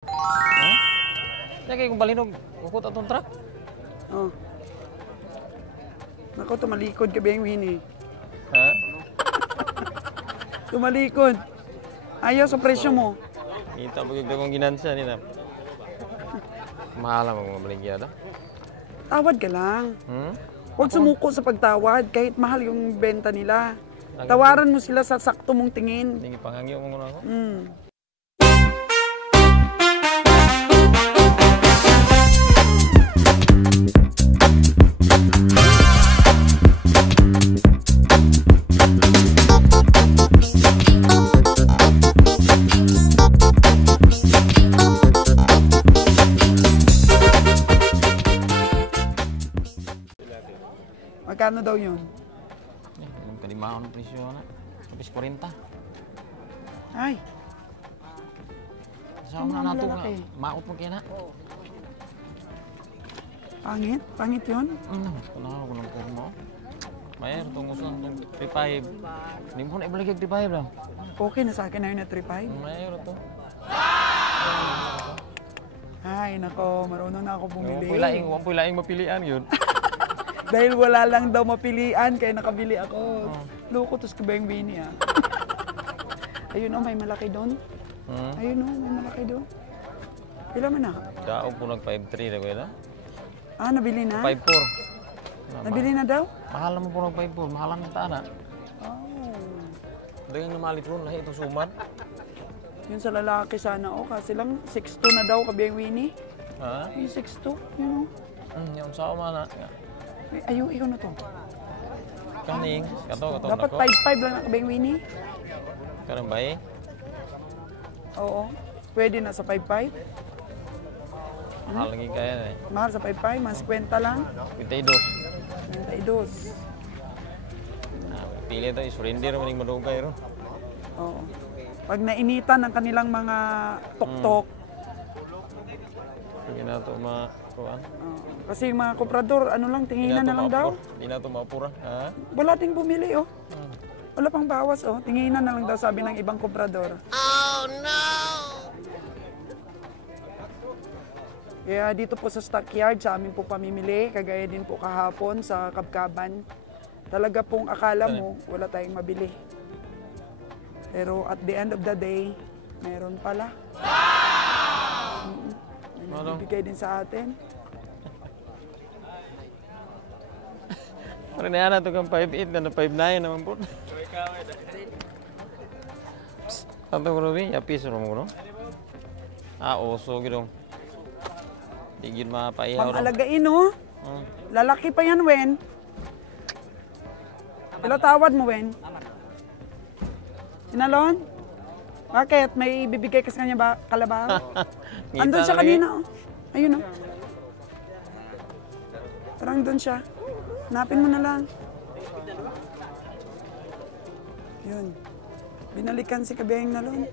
Ha? Kaya kayo kung balinog, ukot atong truck. Oh. Naku, tumalikod ka ba yung Winnie? Ha? Tumalikod. Ayaw sa presyo mo. Kita mo yung kong ginansya nila. Mahal mo mga baligya. Tawad ka lang. Hmm? Huwag sumuko sa pagtawad kahit mahal yung benta nila. Tawaran mo sila sa sakto mong tingin. Hindi pangangyo mo muna ako. Magkano daw yun? Yung kalimaon ng presyo na. Kapis 40. Ay, Saan mo na nato nga? Maot mo kaya na. pangit. Pangit yun. Kunahan ko ng kurma. Mayer, itong usang itong 3.5. Hindi mo na ibaligay 3.5 lang. Okay na sa akin na yun na 3.5. Mayer ito. Ay, nako, marunong na ako bumili. Huwag po laing mapilian yun. Dahil wala lang daw mapilian, kaya nakabili ako. Loko, tos ka ba yung bini ah? Ayun oh, may malaki doon. Ayun oh, may malaki doon. Ilan man na? Daog po nag 5.3 na ko yun. Ah, nabili na? 5.4. Nabili na daw? Mahal naman po nag 5.4. Mahal ang tana. Oh. Dagang namalit po na itong suman. Yun sa lalaki sana oh, kasi lang 6'2 na daw kabi yung Winnie. Ha? Yung 6'2, yun oh. Yung sao man na. Ay, ayaw, ikaw na to. Kaning, kato Dapat nako. 5'5 lang na kabi yung Winnie. Karang ba eh? Oo. Pwede na sa 5'5. Mahal lagi kaya na eh. Mahal sa 5'5, mas kwenta lang. 22. 22. Pili ito, isurrender maning madugay ro. Oo. Pag nainitan ang kanilang mga tok-tok, Hindi na ito makuhaan. kasi yung mga komprador, ano lang, tinginan na lang daw. Hindi na ito mapura. Ha? Wala ding bumili, oh. Wala pang bawas, oh. Tinginan na lang daw, sabi ng ibang komprador. Oh, no! Kaya dito po sa stockyard, sa amin po pamimili, kagaya din po kahapon sa Kabkaban. Talaga pong akala mo, wala tayong mabili. Pero at the end of the day, meron pala. May nagbibigay din sa atin. Parang na ito kang 5'8 na 5'9 naman po. Tanto ko rin, yapis mo ko no? Oso gidong. Di gid mapaihaw ro. Pang-alagain, oh. Lalaki pa yan, Wen. Ilo tawad mo, Wen. Inalon? Bakit? May ibibigay ka sa kanya ba kalabaw? Andun siya kanina, oh. Ayun, oh. Parang doon siya. Hanapin mo na lang. Yun. Binalikan si Kabeng Nalon.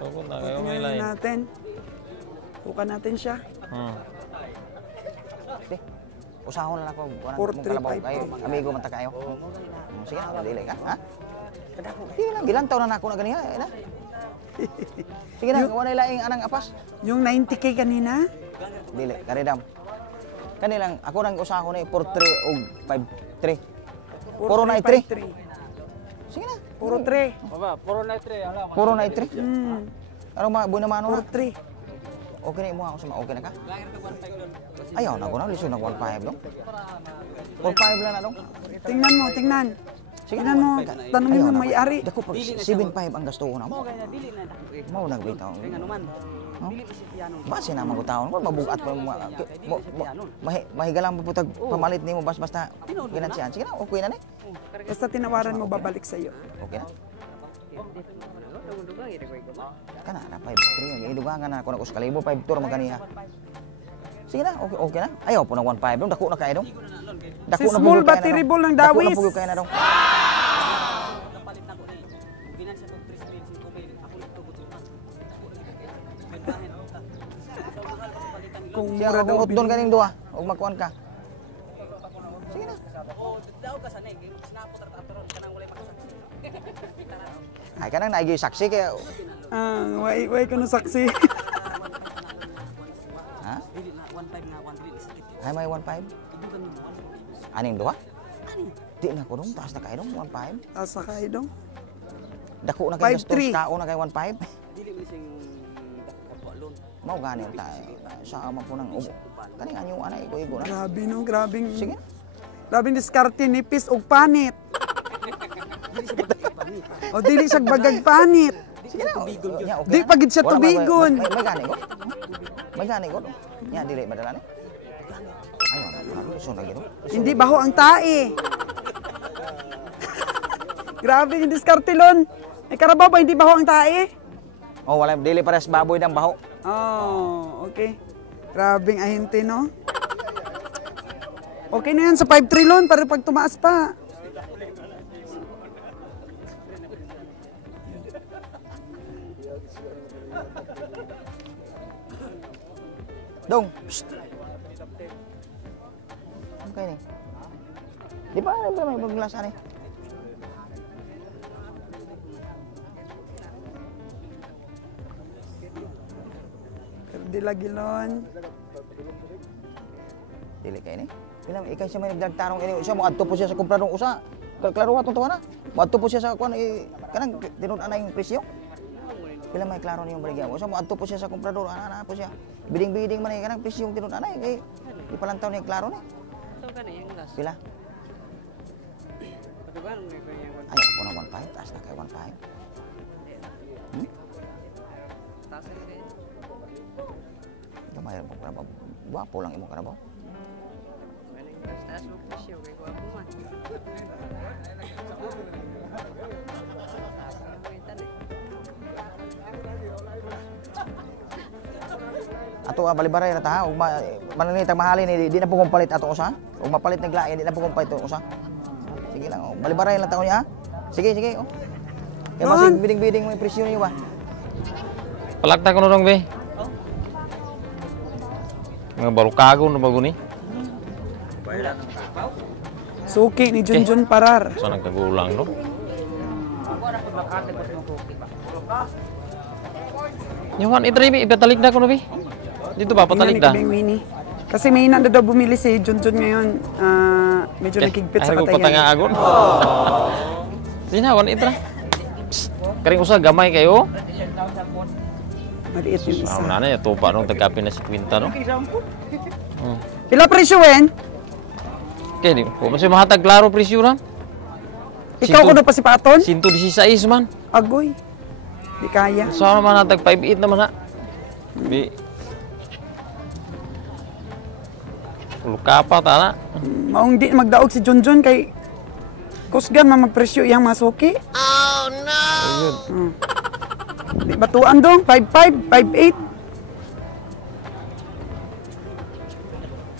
Tukon na kayo may Tingnan line. natin. Tukan natin siya. Usahon na ako. 4,353. Kayo, amigo man ta kayo. Sige na, dili ka, ha? Sige lang, ilang taon na ako na ganyan, na? Sige na, wala laing anang apas. Yung 90K kanina? Dili, karidam. Kanilang, ako nang usahon na 4,3 o 5,3. Puro na 3. Sige na. Puro 3. Puro na 3. Ano mga buwan naman Puro na? 3. Okay na mo ako sa okay na ka? Ayaw na ko na, lisod na 1.5 dong. 4.5 lang na dong. Tingnan mo, tingnan. Tingnan mo, tanongin mo may-ari. Dako pag 7.5 ang gasto ko na mo. Mau nagbitaw. Base na mga taon ko mabugat pa mo. Mahigalang putag pamalit nimo basta ginansian. Sige na, okay na ni. Basta tinawaran mo, babalik sa'yo. Okay na. Kana na 5.3 yung idugangan na ako na kuskalibo 5 tour magkaniha. Sige na, okay na. Ayaw po ng 1.5 dong, dako na kayo dong. Si small battery ball ng Dawis. Dako na kayo na dong. Kung Siya mura daw kung doon kaning duha, ug makuan ka. Sige na. Ay kanang naigi saksi kay way ko no saksi. 1.5 nga 1 dili sakit. Ay may 1.5. Idugan mo 1. Aning duha? Ani? Di na ko dong, taas na kayo dong, 1.5. Taas na kayo dong. Dako na kayo gastos, 5.3. kao na kayo 1.5. Dili mo sing dapat alone. Mao gani ta sa ama po nang ubo. Kani anyo ana igo-igo na. Grabe no, grabing. Sige. Grabing diskarte nipis og panit. O dili siya bagag panit. Sige na. Nya okay. Di pagid siya Wala, tubigon. May gani ko. May gani ko. Nya dili madala ni. Ayo na, so na gino. Hindi baho ang tae. Grabe yung diskarte lon. Ay karabaw ba hindi baho ang tae? Oh, wala dili pares baboy dang baho. Oh, okay. Grabing ahente, no? Okay na yan sa 5 trillion para pag tumaas pa. Dong. Psst. Okay ni. Di ba may paglasa ni? Di lagi lon. Dili kay ni. Bilang ikay siya may nagdagtarong ini siya mo adto po siya sa kompradong usa. Klaro atong tuwa na. Mo adto po siya sa kuan kanang tinud-an na yung presyo. Pila may klaro niyong baligya mo. Siya mo adto po siya sa komprador ana po siya. Biding-biding man kanang presyo yung tinud-an na kay di palantaw ni klaro ni. So kan yung last. Pila? Patugan mo yung Ay, ako na 1.5 taas na kay 1.5. taas kayo. Gamay mo karabaw. Guwapo lang imong karabaw. Taas mo presyo kay ko ako man. Ato balibaray na ta, ug mananitag mahalin di na pugong palit ato usa. Ug mapalit naglain di na pugong palit usa. Sige lang, balibaray lang ta niya. Sige, sige. Oh. Kaya masig biding-biding may presyo niyo ba? Palakta ko na dong, be. Mga barukago na bago ni. Suki ni Junjun Parar. Saan nagkagulang, no? Yung one itry, be. Ipatalik na ko na, be. Dito ba, patalik na? Kasi may na daw bumili si Junjun ngayon. Medyo nakigpit sa Ay, patayan. patanga agon. Sige na, one itra. Karing usah gamay kayo. Maliit yung isa. Mana ya topa nung tagapin na si Quinta, no? Pila presyo, Wen? Okay, di ko masih mahatag klaro presyo ram. Ikaw ko na pa si Paton? 116 man. Agoy. Di kaya. So man hatag 58 naman na. Bi luka pa ta na. Maong di magdaog si Junjun kay kusgan man magpresyo iyang masuki. Oh no. Ayun. Di batuan dong 55, 58.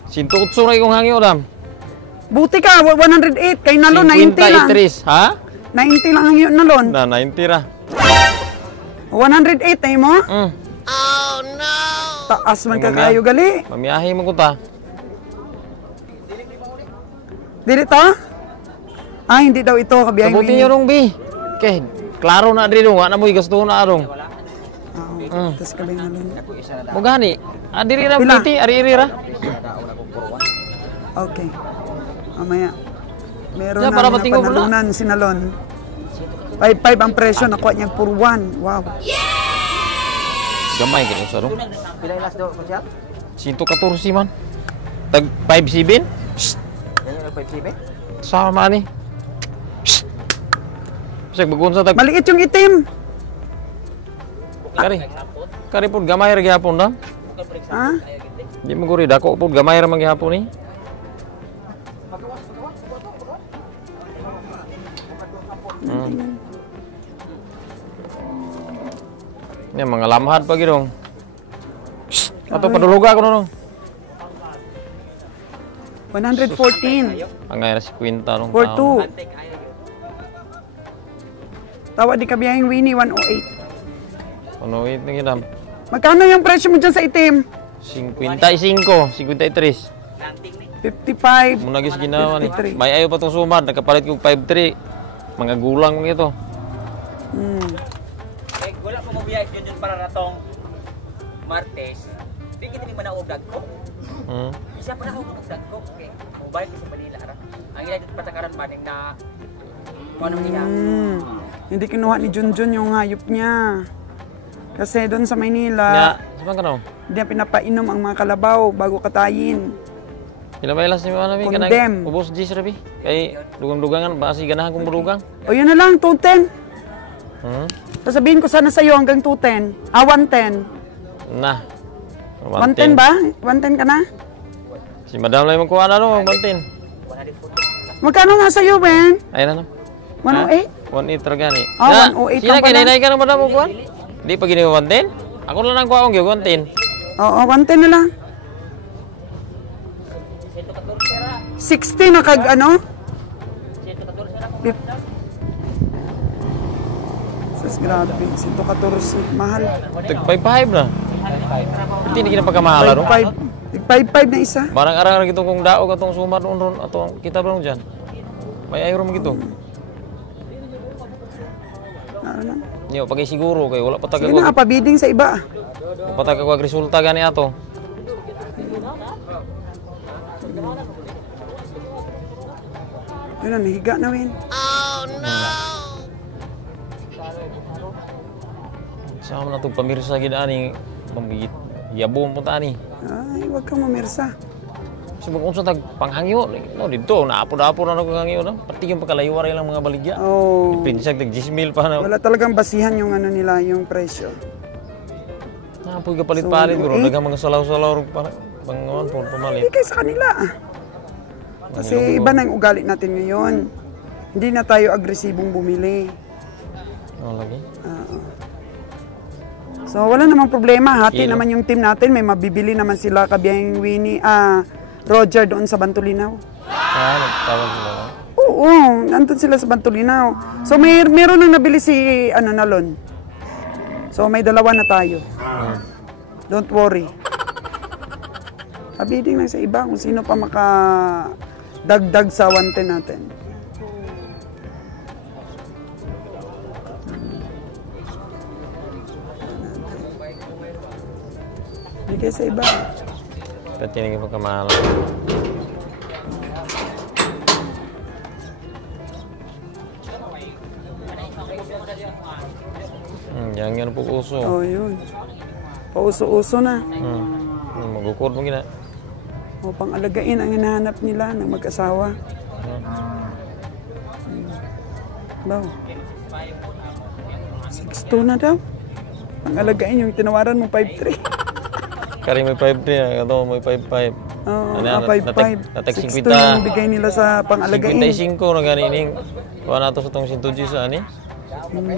Sintutso na ikong hangyo ram. Buti ka 108 kay nalo 90 lang. 53, ha? 90 lang ang yun nalon. Na 90 ra. 108 ay mo? Mm. Taas man ka kayo gali. Mamiyahe mo ko ta. Dili ta? Ah, hindi daw ito kabiyay Sabuti niyo rong bi. Okay, klaro na diri dong, na mo gasto na arong. Tapos kabiyay nalon. Mo gani. Adiri ra Pila? piti, ari-iri ra. Okay. Mamaya. Meron Yeah, na para mga matingog na. panalunan si Nalon. 5-5 ang presyo, nakuha niya for 1. Wow. Gamay kayo sa rong. Pila yung last do, Kusyal? 114 man. Tag 57. Yan yung 5-7? Sama ni. Bisag bagun sa tag Maliit yung itim. kari. Kari pud gamay ra gyapon na. Ha? Di mo guri dako pud gamay ra man gyapon ni. Yan mga lamhad pa gidong. Ato paduluga ko nung. 114. Angay ra si Quinta nung For taon. 2. Tawa di kabiyahing Winnie, 108. Ano wait na gidam? Magkano yung presyo mo dyan sa itim? 55, 53. 55. Muna gis ginawa ni. 53. May ayo pa tong sumad, nakapalit ko 53. Mga gulang mga ito. Wala pa mo biya yun para natong Martes. Di kita ni manaugdag ko. Hmm. Siya pa na ugdag ko. Okay. Mobile sa Manila ra. Ang ila dito patakaran maning na manong niya. Hindi kinuha ni Junjun yung hayop niya. Kasi doon sa Ya, Maynila, siapa ka no? hindi na pinapainom ang mga kalabaw bago katayin. Pinabailas ni mana mi Condemn. kanang ubos jis rabi. Kay dugang-dugangan ba si ganahan kong burugang. O yun na lang, 210. Hmm. Sasabihin ko sana sa'yo hanggang 210. 110. Nah. 110 ba? 110 ka na? Si Madam lang magkuha na no, 110. Magkano nga sa'yo, Ben? Ayun na no. 108? 1.8 talaga ni. Ah, 1.8 Sila lang pala. kay nay ka na Madam mo kuha? Di pa gini 110? Ako na lang kuha akong 110. Oo, 110 na lang. 60 na kag ano? Sus, grabe. 114. Mahal. Tag 5.5 na. Hindi na kinapagkamahala no. 5.5 na isa. Barang arang gitu kung daog atong sumar ron atong kita ba dyan. May ayro mo gitu. Ano? Yo pagay siguro kay wala pa Sige taga na, pabiding sa iba. pa taga kag resulta gani ato. Yun na, nahiga na, Win. Sama na to pamirsa gid ani mambigit. Yabon punta ani. Ay, huwag kang mamirsa. Subag unsa tag panghangyo no dito naapod-apod na nagangyo no. Pati yung pagkalayuwar lang mga baligya. Oh, Pinsag tag 10,000 pa na. wala talagang basihan yung ano nila, yung presyo. Napoy ka palit-palit bro, dagang mga salaw-salaw para pangon po Hindi pumalit. kayo sa kanila. Kasi iba na yung ugali natin ngayon. Hindi na tayo agresibong bumili. Oh lagi. So wala namang problema, hati Kilo. naman yung team natin, may mabibili naman sila kabiyang Winnie, Roger doon sa Bantulinaw. Nagtawag sila. No? Oo, nandun sila sa Bantulinaw. So meron nang nabili si Nalon. So may dalawa na tayo. Don't worry. Abiding lang sa iba kung sino pa makadagdag sa 110 natin. Bigay sa iba. Pati nang pagkamahal. Yan po uso. Oh, yun. Pauso-uso na. Magukod mo gina. O pang-alagain ang hinahanap nila ng mag-asawa. Daw. 6'2" na daw. Pang-alagain yung tinawaran mo 5'3". Kari may 5 ato may 5.5. Oo, Ano yan, 5'5". natek 6'2" yung bigay nila sa pang-alagain. 55 na gani ning kuha nato sa tong 100 sa ani.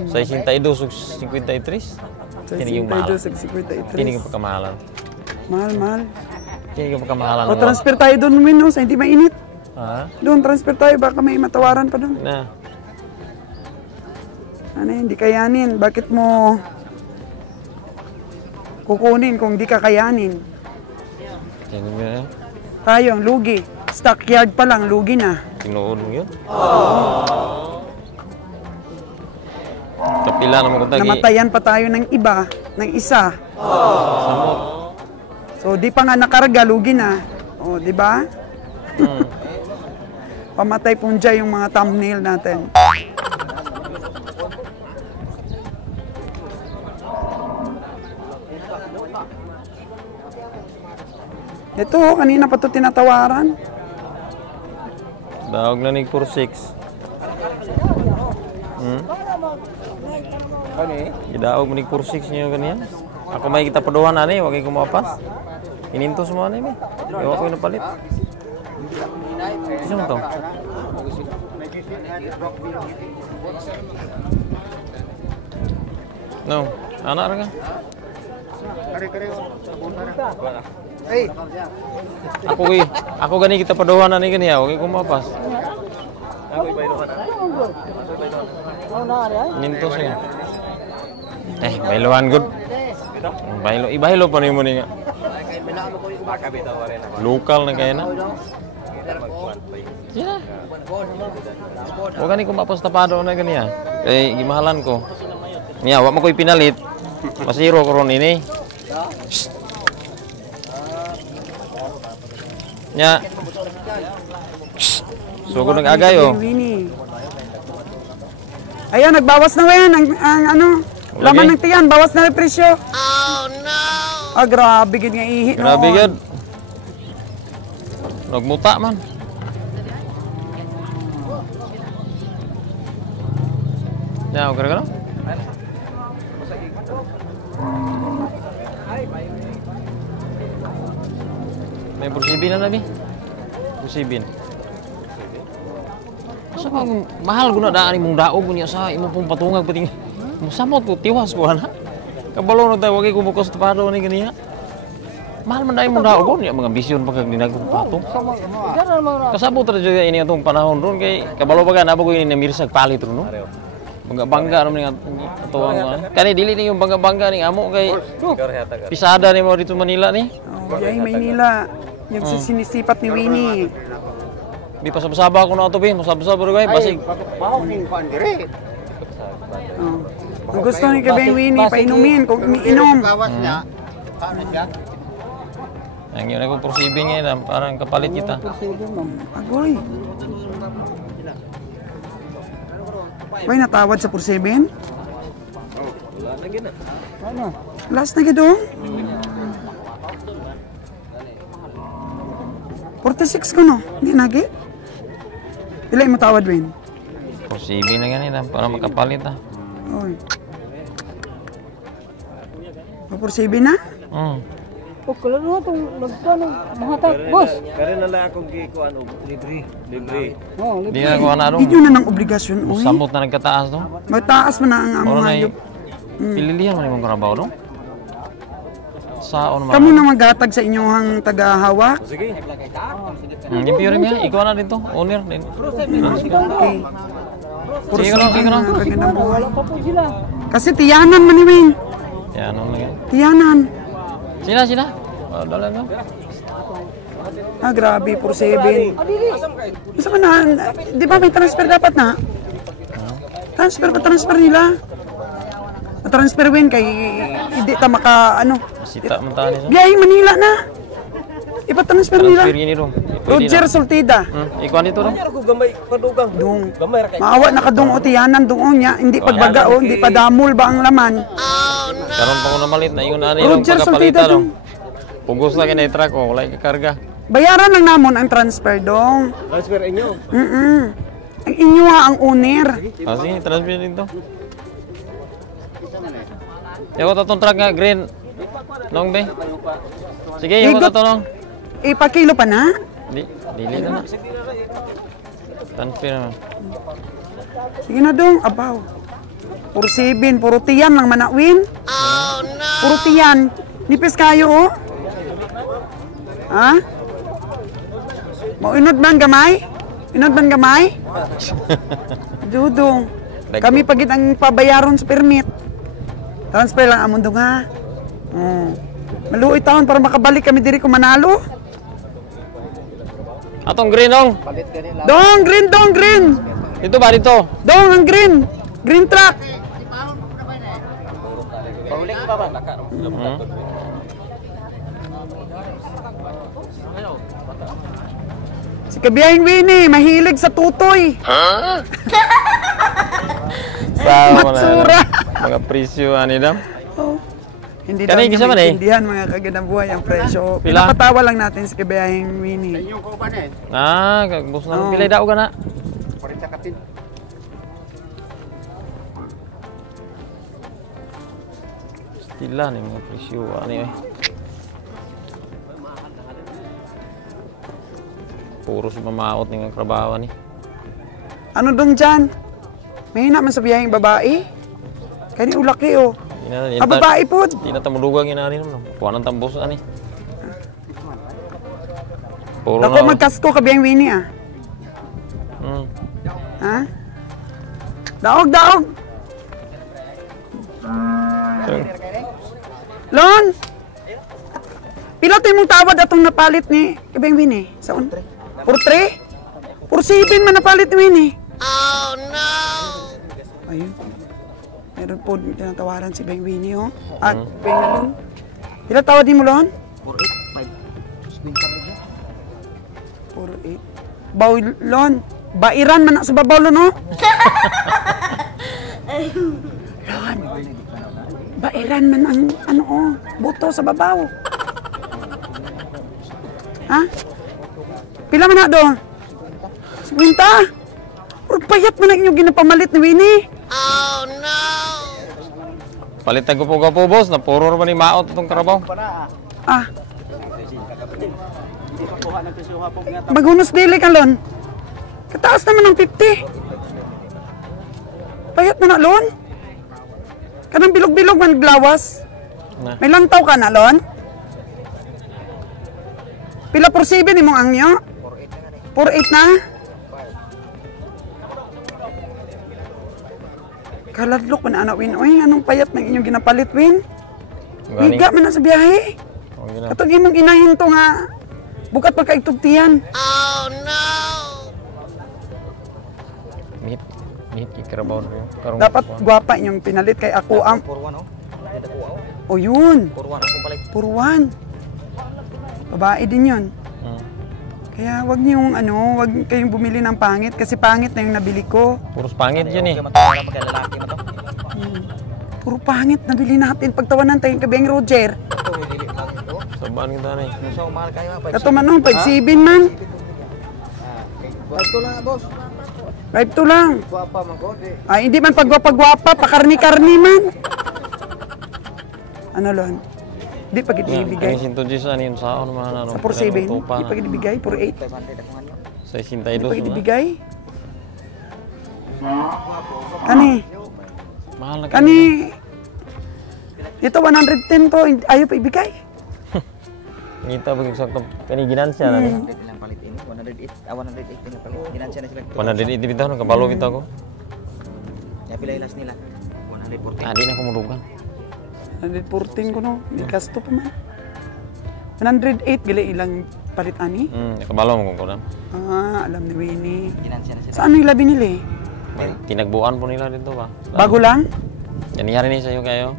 Sa 62 ug 53. Sa Tinig yung 52, mahal. sa 53. Tinig yung pagkamahalan. Mahal, mahal. Tinig yung pagkamahalan. O transfer tayo doon, Win, no? Sa hindi mainit. Ha? Doon, transfer tayo. Baka may matawaran pa doon. Na. Ano, hindi kayanin. Bakit mo kukunin kung di kakayanin? Tinig mo eh. Tayo, ang lugi. Stockyard pa lang, lugi na. Tinuod mo yun. Kapila naman kung tagi. Namatayan pa tayo ng iba, ng isa. Samot. So, di pa nga nakarga, lugi na. O, di ba? Pamatay punja yung mga thumbnail natin. Ito, kanina pa ito tinatawaran. Daog na nig 46. Gidaog mo nig 46 niyo kaniya. Ako may kita paduhan ani, wag kay kumapas. Ininto semua ani mi. Iwa ko na palit. Kisa mo to? No, anak ra ka. Ako gani kita paduhan ani kaniya, wag kay kumapas. Ninto siya. Bailuan good. Ibahilo pa ni mo ni nga. Lokal na kaya na. Yeah. Huwag ni kumapos tapado na ganiya. Kaya gimahalan ko. Niya, wag mo ko ipinalit. Masiro ko ron ini. Nya. Sugo nag-agay oh. Winnie. Ayan, nagbawas na wen ang ano, laman ng tiyan, bawas na yung presyo. Oh no. Ah, grabe gid nga ihi no. Grabe gid. Nagmuta man. Ya, okay ka na? May persibin na nabi. Persibin. Asa pa mahal guna daan imong daog niya sa imong pong patungag pati. Musamot ko tiwas ko ana. Kabalo na tayo wagi ko bukas tapado ni ganiya. Mahal man dai imong daog niya mga bisyon pag ginagong patong. Kasabot ra jud ini atong panahon ron kay kabalo pa na bago ini namirsag palit ron no. Bangga-bangga naman nga ato ang kani dili ni yung bangga-bangga ning amo kay pisada ni mo dito Manila ni. Oh, yay Maynila. Yung sinisipat ni Winnie. Di pa sabsaba ko na ato bin, sabsaba ro kay basig. Oh. Ang gusto ni Kabeng Winnie, painumin kung umiinom. Ang yun ako persibin niya parang kapalit kita. Agoy. May natawad sa Pursibin? Last na gito? 46 ko no? Hindi nagi? Ilay mo tawad, Wayne? Persibin na ganito para makapalit ah. Oy. Pursibin na? O kalaro nga itong nagkano, mahatag, boss. Kaya na lang akong gikuan og libre. Oh, Di na ko na ron. Hindi na ng obligasyon, uy. Samot na nagkataas to. Magtaas man na ang among Oro na hayop. pililihan man imong karabaw no. Saon man. Kamu na maghatag sa inyong taga-hawak. Sige. Yung pure niya, ikaw na dito, owner din. Okay. Sige ka na. Kagandang buhay. pa po sila. Kasi tiyanan man ni Wayne. Yan ano lang yan. Tiyanan. Sila. Dala no. Ah, grabe, 47. Isa man na, di ba may transfer dapat na? Transfer nila. Transfer win kay hindi ta maka ano. Sita man tani sa. Biyahe Manila na. Ipa-transfer nila. Transfer yun ron. Roger Soltida. Ikaw dito ron. Ako gamay padugang. Dung. Gamay ra kay. Maawa na kadung o tiyanan dung o niya. Hindi pagbaga o, hindi pa damol ba ang laman. Karon pa ko na malit na ingon ani yung Roger Soltida pagkapalita dung. no. Pugos lang kay truck ko, wala kakarga. Bayaran lang namon ang transfer dong. Transfer inyo. Ang inyo nga ang owner. Sige, transfer dito. Yaw ta tong truck nga green. Nong be. Sige, yaw ta nong. Ipakilo pa na? Dili na. Transfer na. Sige na dong, abaw. Puro 7, puro tiyan lang manawin. Oh no! Puro tiyan. Nipis kayo oh. Ha? Mau inod man gamay? Inod man gamay? Dudong. Kami pagit ang pabayaron sa permit. Transfer lang amon dong ha. Maluoy taon para makabalik kami diri ko manalo. Atong green dong. Dong green. Dito ba dito? Dong ang green. Green truck. Si Kabiyahing Winnie, mahilig sa tutoy. Matsura. Mga presyo ani dam. Hindi daw Kanay, niya kisa man eh. maintindihan mga kagandang buhay ang presyo. Pila? Pinapatawa lang natin si Kabiyahing Winnie. Kagbus na pilay daw ka na. Stila ni mga presyo ani eh. Puro sa mamaot ng trabaho ni. Ano dong dyan? Mahina man sa biyahing babae. Kani ulaki oh. Babae po. Di na tamudugang inari naman. Kuha ng tambos ani. Puro Dako magkasko Kabiyahing Winnie ah. Ha? Daog. Lon! Pila tayo mong tawad atong napalit ni Kabiyahing Winnie? Saan? Puro 3? Puro 7 man napalit ni Winnie. Oh no! Ayun. Meron po tinatawaran si Beng Winnie oh. At Beng na Lon. Pila tawad ni mo Lon? 485. 48. Bawlon. Bairan man na sa babaw lon, no? Lon. Bairan man ang ano oh, buto sa babaw. Ha? Pila man na do? 50? Puro payat man ang inyong ginapamalit ni Winnie. Palitan ko po ka po, boss. Napuro naman ni Maot itong karabaw. Ah. Maghunos dili ka, Lon. Kataas naman ng 50. Payat na na, Lon. Kanang bilog-bilog man glawas. Na. May lantaw ka na, Lon. Pila por 7 ni mong angyo? 48 na? Kaladlok man anak Win. Oy, anong payat ng inyong ginapalit, Win? Higa man na sa biyahe. Katong imong inahin to nga bukat pagkaigtugtiyan. Mihit kikarabaw na rin. Karong Dapat gwapa inyong pinalit kay ako ang... Purwan, oh. O yun, Purwan, akong palit. puruan. Babae din yun. Kaya wag niyong ano, wag kayong bumili ng pangit kasi pangit na yung nabili ko. Puros pangit yun eh. Lalaki mo to. Puro pangit nabili natin. Pagtawanan tayong kabeng Roger. Sabaan kita na eh. So, mahal kayo, ha? Kato man 5-7 man. 5 lang, boss. 5-2 lang. Guwapa man ko. Ay, hindi man pagwapa-gwapa, pakarni-karni man. Ano Lon? Di pa kita ibigay. Ang sinto Diyos ano yun sa ako naman. Sa 4-7, di pa kita ibigay. 4-8, 500 ako nga nyo. Sa sinta di idos. pa kita ibigay. Kani, Mahal na kani. Ito 110 to, ayaw pa ibigay. Ngita pag eksakto. Kaniginan siya na. 100 lang palit ini. 108 lang palit. Ginansya na sila. 180 bitaw na kabalo kita ko. Kaya pila ilas nila. 140. Ah, di na kumudugan. 114 ko no, may gasto pa man. 108, gali ilang palit ani? Kabalo mo kung kunan. Ah, alam ni Winnie. Ginansya na sila. Saan yung labi nila eh? Tinagbuan po nila dito ba? Bago lang? Nangyari ni sa'yo kayo.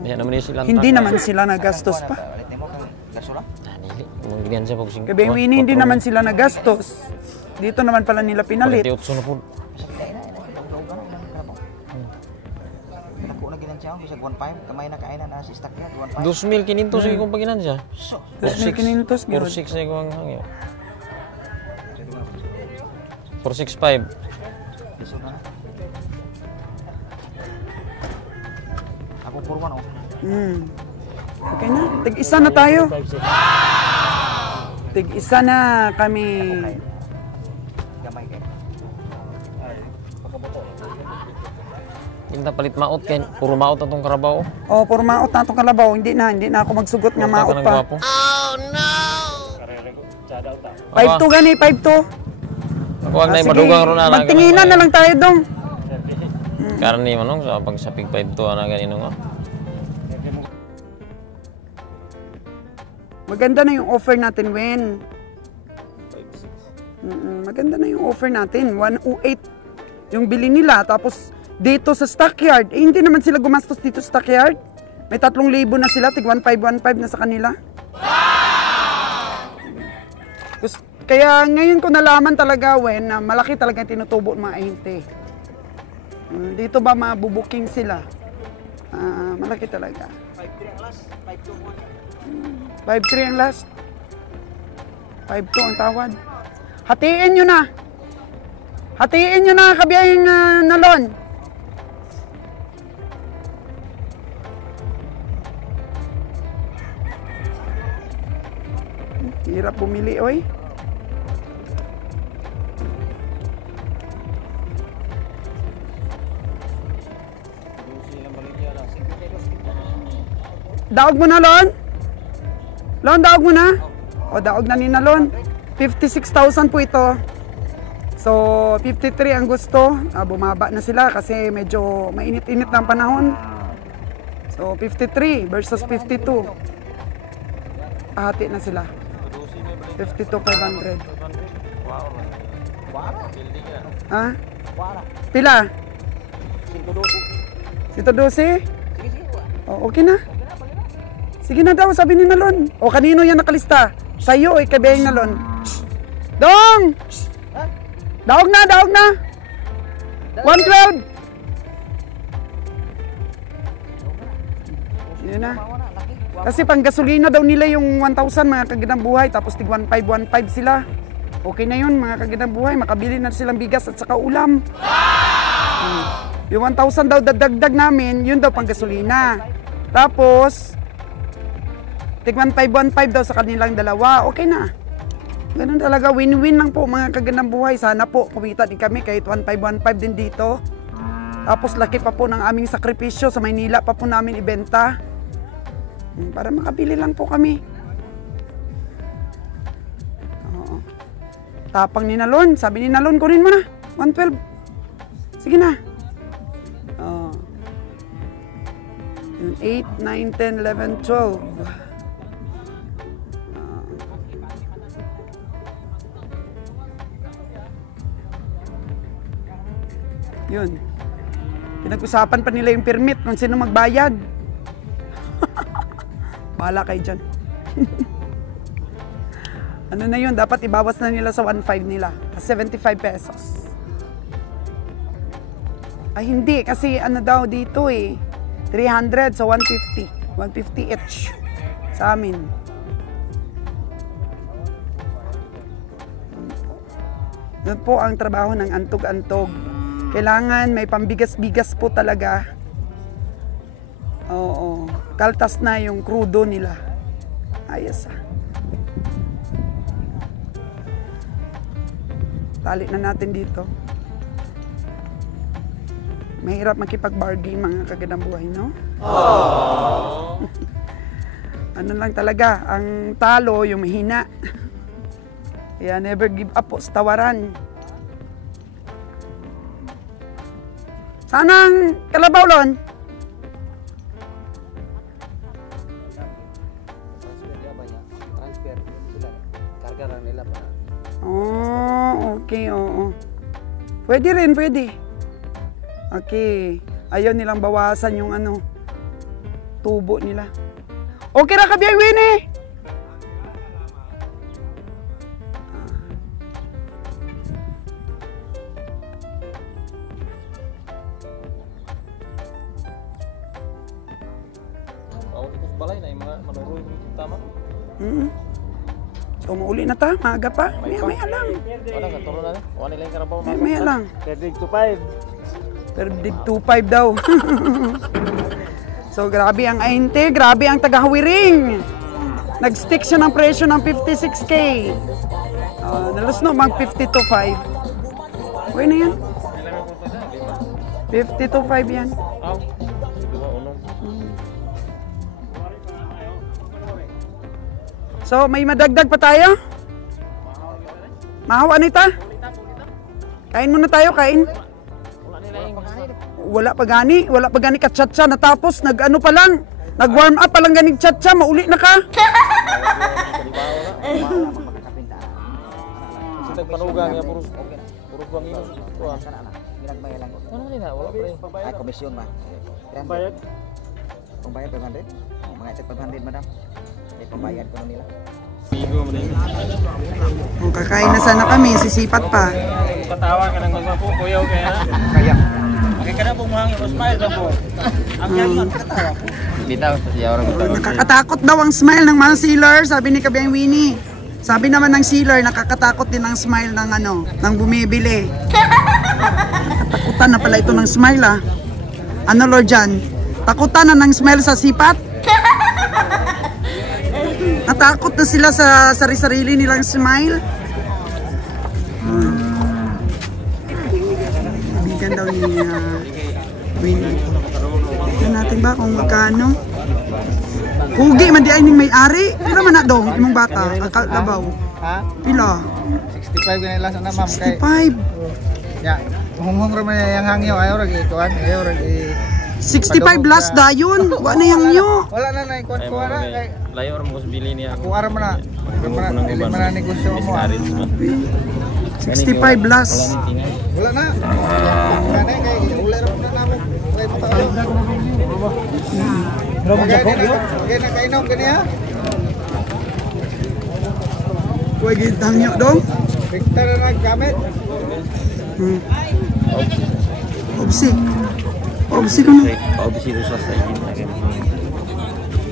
Diyan naman sila. Hindi naman sila nagastos pa. Palit mo kang gasura. Dili. Kung ganyan siya pag sing. Kabe Winnie, hindi naman sila nagastos. Dito naman pala nila pinalit. 48 na po. Naku na ginansya ako. Bisag 1.5. Kamay na kainan na si stock niya. 1.5. 2,500 sige kung paginan siya. 2,500 gyud. 46 na yung hangyo. 465. Gusto na. Ako purwan ako. Okay na, tig-isa na tayo. Tig-isa na kami. Gamay kayo. Tinta palit maot kay puro maot atong karabaw. Oh, puro maot na itong kalabaw. Hindi na ako magsugot nga maot pa. Oh no. 5-2 gani, 5-2. Ako ang nay madugang ron na. Magtinginan na lang tayo dong. Karni manong sa pagsapig 52 ana ganino nga. Maganda na yung offer natin, Wen. Maganda na yung offer natin. 108 yung bili nila. Tapos dito sa stockyard, eh, hindi naman sila gumastos dito sa stockyard. May 3,000 na sila. Tig 1,515 na sa kanila. Kaya ngayon ko nalaman talaga, Wen, na malaki talaga yung tinutubo ng mga ahente. Dito ba mabubuking sila? Malaki talaga. 5-3 ang last. 5-2 ang tawad. Hatiin nyo na. Hatiin nyo na kabiyahing nalon. Hirap bumili, oy. Daog mo na, Lon? Lon, daog mo na? O, daog na ni na, Lon. 56,000 po ito. So, 53 ang gusto. Bumaba na sila kasi medyo mainit-init na ang panahon. So, 53 versus 52. Hati na sila. 52,500. Ha? Pila? 112? O, okay na. Sige na daw, sabi ni Nalon. O kanino yan nakalista? Sa'yo, ikabiyahin Nalon. Dong! Daog na, daog na! 112! Yun na. Kasi pang gasolina daw nila yung 1,000 mga kagandang buhay, tapos tig 1,515 sila. Okay na yun mga kagandang buhay, makabili na silang bigas at saka ulam. Yung 1,000 daw dadagdag namin, yun daw pang gasolina. Tapos, tig 1,515 daw sa kanilang dalawa, okay na. Ganun talaga, win-win lang po mga kagandang buhay. Sana po kumita din kami kahit 1,515 din dito. Tapos laki pa po ng aming sakripisyo, sa Maynila pa po namin ibenta. Para makabili lang po kami. Oo. Tapang ni Nalon. Sabi ni Nalon, kunin mo na. 112. Sige na. Oo. 8, 9, 10, 11, 12. Yun. Pinag-usapan pa nila yung permit kung sino magbayad. Bahala kayo dyan. Ano na yun, dapat ibawas na nila sa 1.5 nila. 75 pesos. Ay hindi, kasi ano daw dito eh. 300 sa 150. 150 each. Sa amin. Yun po ang trabaho ng antog-antog. Kailangan may pambigas-bigas po talaga. Oo. Kaltas na yung crudo nila. Ayos ah. Tali na natin dito. Mahirap makipag-bargain mga kagandang buhay, no? Ano lang talaga, ang talo, yung mahina. Kaya never give up po sa tawaran. Sanang kalabaw, Lon? Oh, okay, oo. Pwede rin, pwede. Okay. Ayaw nilang bawasan yung ano, tubo nila. Okay ra ka, Biyay Winnie? Balay na yung mga manuro yung tama. So, mauli na ta, maaga pa. Maya lang. Wala ka, turo na rin. Wala nila yung karabaw. Maya lang. Perdig to 5. Pero dig 2.5 daw. So, grabe ang ainte, grabe ang tagahawiring. Nag-stick siya ng presyo ng 56K. Nalusno mag 52.5. Uy na yan. 52.5 yan. So, may madagdag pa tayo? Mahawa nita? Kain muna tayo, kain. Wala pa gani ka-chatcha natapos, nag-ano pa lang. Nag-warm up pa lang ganing chatcha, mauli na ka. Panugang ya purus bangin. Ginagmaya lang ko. Ano nila? Wala pa rin. Ay, komisyon ba? Bayad. Pambayad 500? Mga ito 500, madam. May pambayad ko na nila. Kung kakain na sana kami, sisipat pa. Katawa ka ng mga po, kuyaw kaya. Kaya. Okay ka na po mga smile na po. Ang yan man, katawa po. Bitaw, siya orang Nakakatakot daw ang smile ng mga sealer, sabi ni Kabiyang Winnie. Sabi naman ng sealer, nakakatakot din ang smile ng ano, ng bumibili. Nakatakutan na pala ito ng smile ah. Ano Lord Jan? Takutan na ng smile sa sipat? Natakot na sila sa sarili-sarili nilang smile. Bigan daw ni Winnie. Tignan natin ba kung magkano? Hugi man di ay ning may-ari. Pila man na dong imong bata? Kakalabaw. Ha? Pila? 65 ganyan lang na ma'am. 65. Ya, humhum ra man yang hangyo ayo ra gikuan, ayo ra gi 65 last dayon. Wa na yang nyo. wala na na ikuan ko na kay layo orang mo bili niya. ako ara man na. Dili man na negosyo mo. 65 last. Wala na. Kana kay ula ra na namo. Kay mo tayo. Kaya na kainom kaniya. Kuwi gid nyo dong. Victor na nagkamit. Obsi. Obsi ko na. Obsi ko sa side na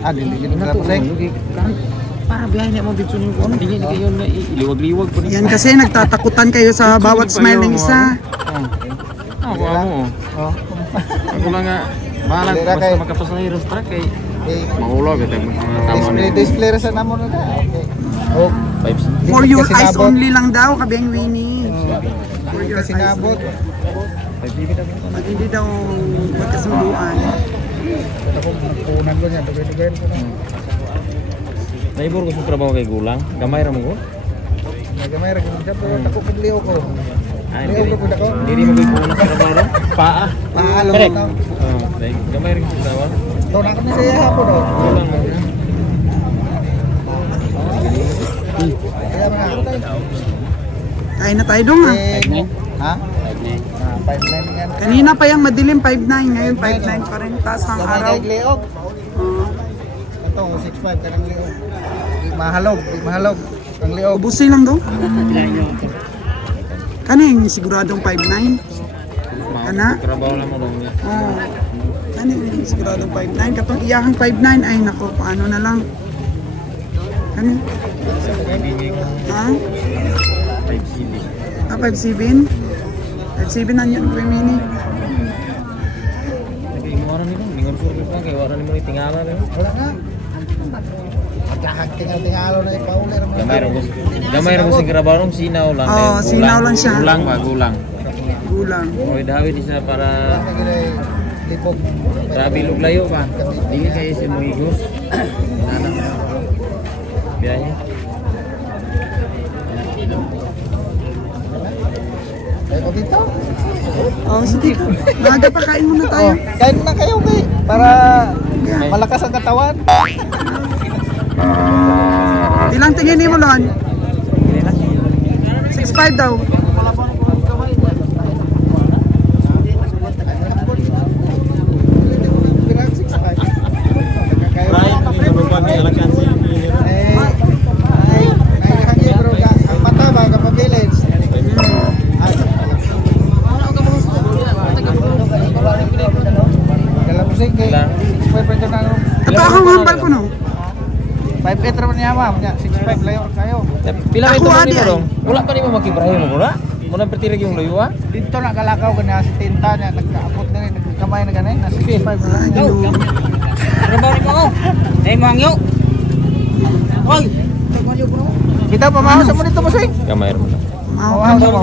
kami. Dili na po say. Para biyahe na mo dito ni ko. Hindi kayo na iliwag-liwag po. Yan kasi nagtatakutan kayo sa bawat smile ng isa. Ako. Ako lang nga. Bahala basta makapasahero sa truck kay mahulog ito yung tama na. Display ra sa namo na. Okay. Oh, 5 For your eyes only lang daw, Kabeng Winnie. For your kasi eyes nabot. only. Pag hindi daw magkasunduan. Punan ko niya, dugay-dugay ko na. Naibor ko sa trabaho kay Gulang. Gamay ra mo ko. Nagamay ra gyud pero tako pagliw ko. Ay, Liog ko dako. Dili mo kay puno sa trabaho. Paa. Paalo Correct. na. Gamay rin sa trabaho. Do na kami sa hapo do. Gulang mo. Kaya mga Kain na tayo dong ha. Ha? 5-9 yan. Kanina pa yung madilim 5-9, ngayon 5-9 pa rin. Taas ng araw. Liog. Ito 6-5 kanang liog. Di mahalog. Ang liog. Ubusin lang daw. Kaning siguradong 5-9. Kana? Trabaho lang mo dong niya. Kaning siguradong 5-9. Kapag iyahang 5-9, ay nako, paano na lang. Kaning? Ha? 5-7? 5-7 na yun, Kuya Mini. Nag-iwaran nito. Mingon ko pa kay waran mo ni tingala na. Wala nga. Magkahag tingal-tingalo na ipaulir mo. Gamay ra mo sing trabaho sinaw lang. Sinaw lang siya. Gulang. Gulang. Oy dawi di sa para Lipog. grabe lug layo pa. Dili kay si Muigos. Nana. Biyahe. Tayo dito. Sige. Maga pa, kain muna tayo. Kain na kayo kay para malakas ang katawan. Ilang tingin mo, Lon? 6-5 daw. Ito akong hambal ko, no? 5-8 naman niya, ma'am. 6-5 layo kayo. Pila Ako, ito mo adi, ni ay. dong. Wala pa ni mo makibrahe mo muna. Muna pertirag yung layo ah. Dito na kalakaw ka na si Tinta niya. Nagkaapot na rin. Nagkamay na ganun. Na 6-5 na lang. Trabaho mo ako. Ay mo angyo. Oy. Kita pamahaw sa mo dito mo say. Gamay ra mo. Pamahaw sa mo.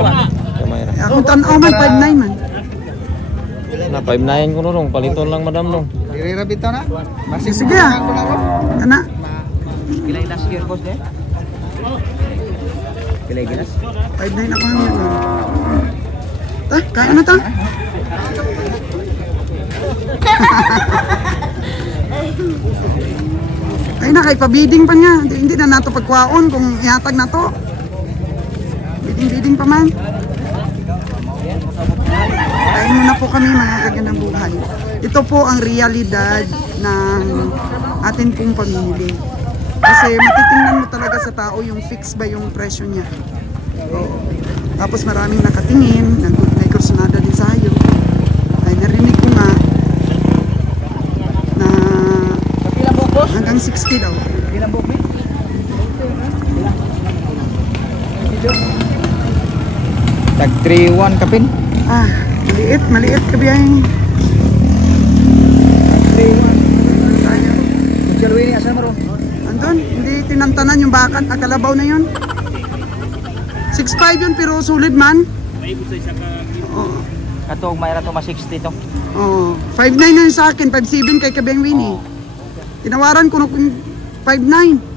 Gamay ra. Ako tanaw man 5-9 man. Na 5-9 ko no dong. Paliton lang madam dong. Dirira bitaw na. Masig Sige ah. Kana? Kilay last year boss de. Kilay gilas. 5-9 ako naman. Kain na ta? Ay na, kay pabiding pa niya. Hindi na nato pagkwaon kung ihatag na to. Biding-biding pa man. Kain muna po kami mga kagandang buhay. Ito po ang realidad ng atin pong pamimili. Kasi matitingnan mo talaga sa tao yung fix ba yung presyo niya. Tapos maraming nakatingin, may kursunada din sa'yo. Ay narinig ko nga na hanggang 60 daw. Tag 3-1 kapin. Maliit kabiyahing. Tayo. Jalwini asa mo ro? Andun, hindi tinantanan yung bakat, kalabaw na yun. 6'5 yun pero sulit man. Katong mayra to ma 60 to. 5'9 na yun sa akin, 5'7 kay Kabeng Winnie. Tinawaran ko na 5'9.